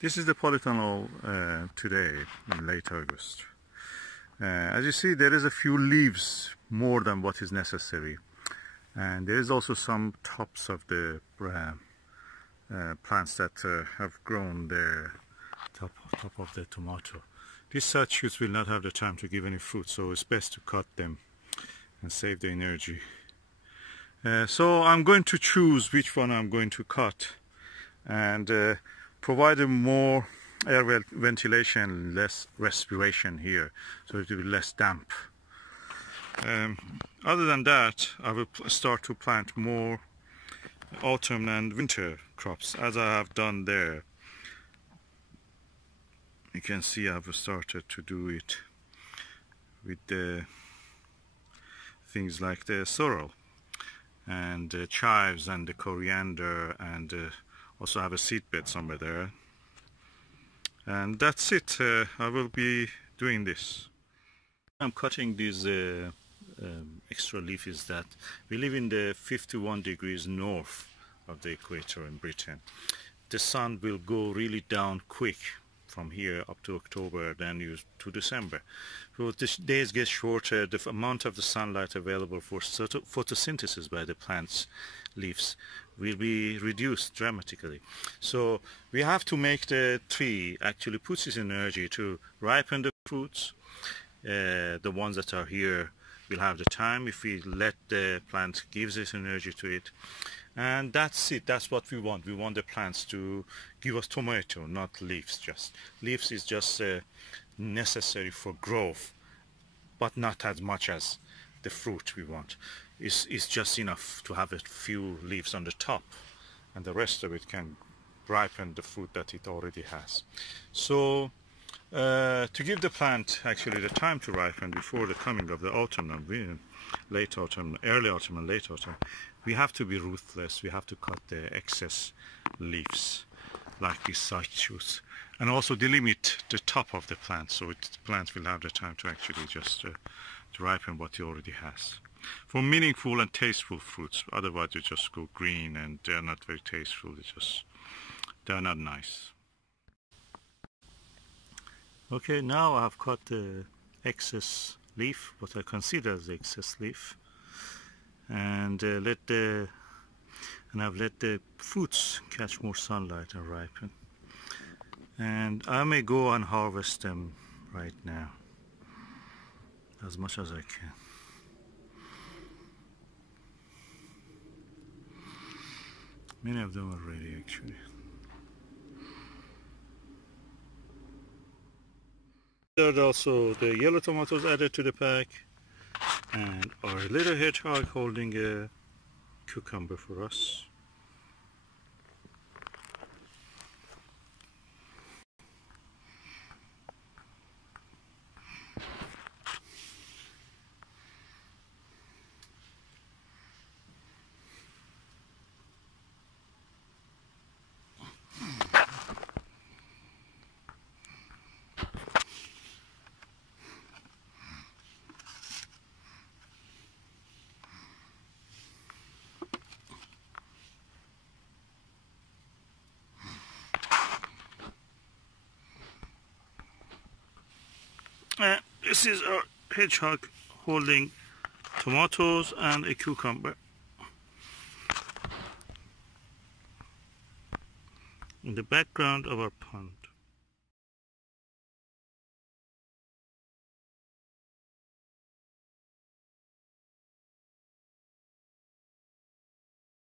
This is the polytunnel today in late August. As you see, there is a few leaves more than what is necessary, and there is also some tops of the plants that have grown there, top of the tomato. These sideshoots will not have the time to give any fruit, so it's best to cut them and save the energy. So I'm going to choose which one I'm going to cut and provide more air ventilation, less respiration here, so it will be less damp. Other than that, I will start to plant more autumn and winter crops, as I have done there. You can see I've started to do it with the things like the sorrel and the chives and the coriander, and also have a seed bed somewhere there. And that's it. I will be doing this. I'm cutting these extra leaf is that we live in the 51 degrees north of the equator in Britain. The sun will go really down quick from here up to October, then to December. So the days get shorter, the amount of the sunlight available for photosynthesis by the plant's leaves will be reduced dramatically. So we have to make the tree actually puts its energy to ripen the fruits. The ones that are here will have the time if we let the plant gives its energy to it. And that's it. That's what we want. We want the plants to give us tomato, not leaves. Just leaves is just necessary for growth, but not as much as the fruit we want. It's just enough to have a few leaves on the top, and the rest of it can ripen the fruit that it already has. So to give the plant actually the time to ripen before the coming of the autumn and late autumn, early autumn and late autumn, we have to be ruthless. We have to cut the excess leaves like these sideshoots, and also delimit the top of the plant, so the plant will have the time to actually just to ripen what it already has. For meaningful and tasteful fruits, otherwise they just go green and they're not very tasteful. They're not nice. Okay, now I've cut the excess leaf, what I consider as the excess leaf, and I've let the fruits catch more sunlight and ripen. And I may go and harvest them right now, as much as I can. Many of them are ready actually. There are also the yellow tomatoes added to the pack, and our little hedgehog holding a cucumber for us. This is our hedgehog holding tomatoes and a cucumber in the background of our pond.